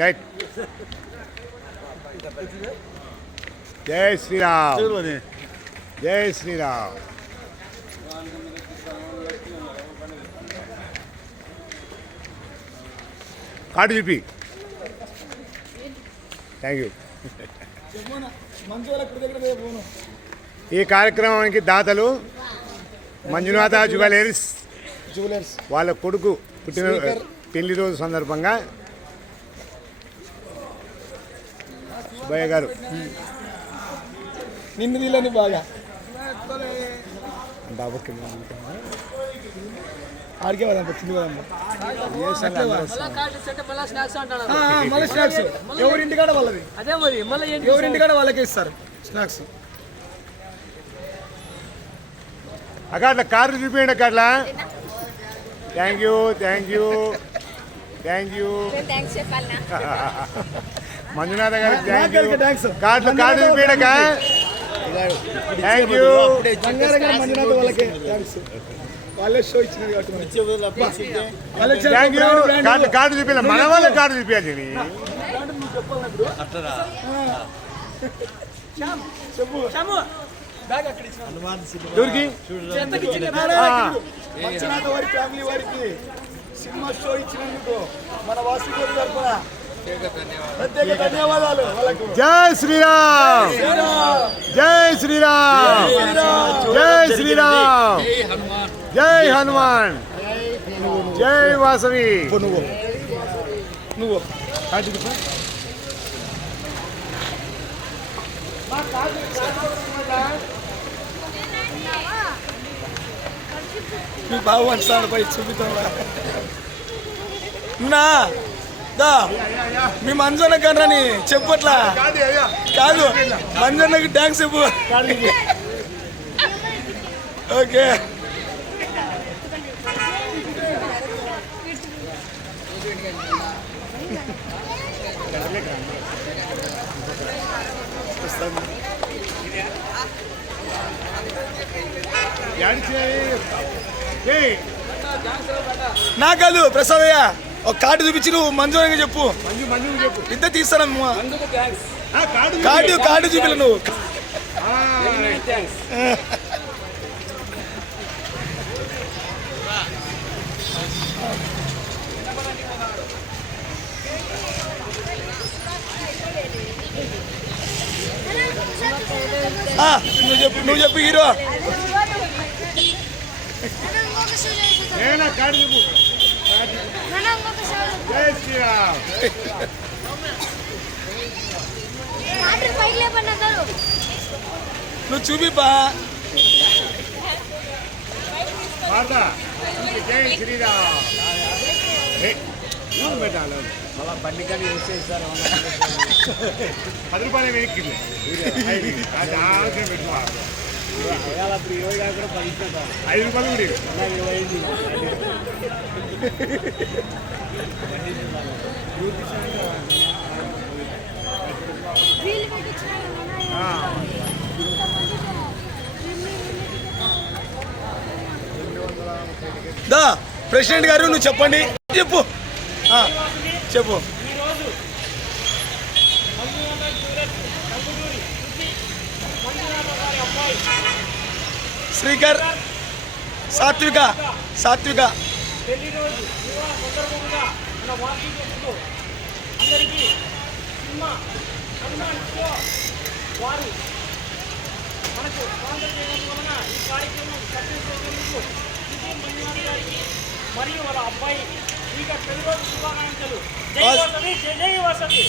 Right. జై శ్రీరామ్, జై Sriram. Card చూపి. Thank you. ఈ కార్యక్రమానికి దాతలు మంజునాథ జ్యువెలర్స్ వాళ్ళ కొడుకు పుట్టిన పెళ్లి రోజు సందర్భంగా సుబ్బయ్య గారు నిన్ను వీళ్ళని బాగా ఆడికే వదమ్మా, చిన్న మళ్ళీ స్నాక్స్ ఎవరింటికాడ వాళ్ళది, ఎవరింటికాడ వాళ్ళకే ఇస్తారు స్నాక్స్. అట్లా కార్డు చూపించండి అట్లా. Thank you, thank you, thank you. Manjunatha గారు థ్యాంక్ యూ. కార్డు చూపించక థ్యాంక్ యూ. మంజునాథ్ వాళ్ళకే థ్యాంక్స్. వాళ్ళే షో ఇచ్చినది థ్యాంక్ యూ. కార్డు చూపించాలి, మన వాళ్ళే కార్డు చూపించాలి. ఎవరికి వారి ఫ్యామిలీ వారికి సినిమా షో ఇచ్చినందుకు మన వాసు తరఫున ప్రత్యేక ధన్యవాదాలు వాళ్ళకు. జై శ్రీరామ్, జై శ్రీరామ్, జై శ్రీరామ్, జై హనుమాన్, జై వాసవి. నువ్వు మీ బాబు అంటాడు పోయి చూపిద్దాం నా దా. మీ మంజన్న కర్రని చెప్పట్లా కాదు, మంజన్నకి థ్యాంక్స్ చెప్పు. ఓకే. నా కాదు ప్రసాదయ్య, ఒక కార్డు చూపించి నువ్వు మంజుగా చెప్పు. ఇద్దరు తీస్తానమ్మా. కార్డు చూపిలే నువ్వు. నువ్వు చెప్పు హీరో. నువ్వు చూపిపా. జై శ్రీరామ్. పెట్టాలి మళ్ళా బండి కానీ యూస్ చేస్తారు. 10 రూపాయలు వెనక్కి పెట్టుకోవాలి. 20 కాకుండా 10 ఇస్తారు. 5 రూపాయలు కూడా 20. దా ప్రెసిడెంట్ గారు నువ్వు చెప్పండి. చెప్పు చెప్పు. శ్రీకర్ సాత్విక వారు మనకు స్పాన్సర్ చేయడం వలన ఈ కార్యక్రమం సక్సెస్ చేసేందుకు మంజునాథ్ గారికి మరియు వాళ్ళ అబ్బాయి ఇంకా పెళ్లి రోజు శుభాకాంక్షలు. జై వాసవి, జై వాసవి.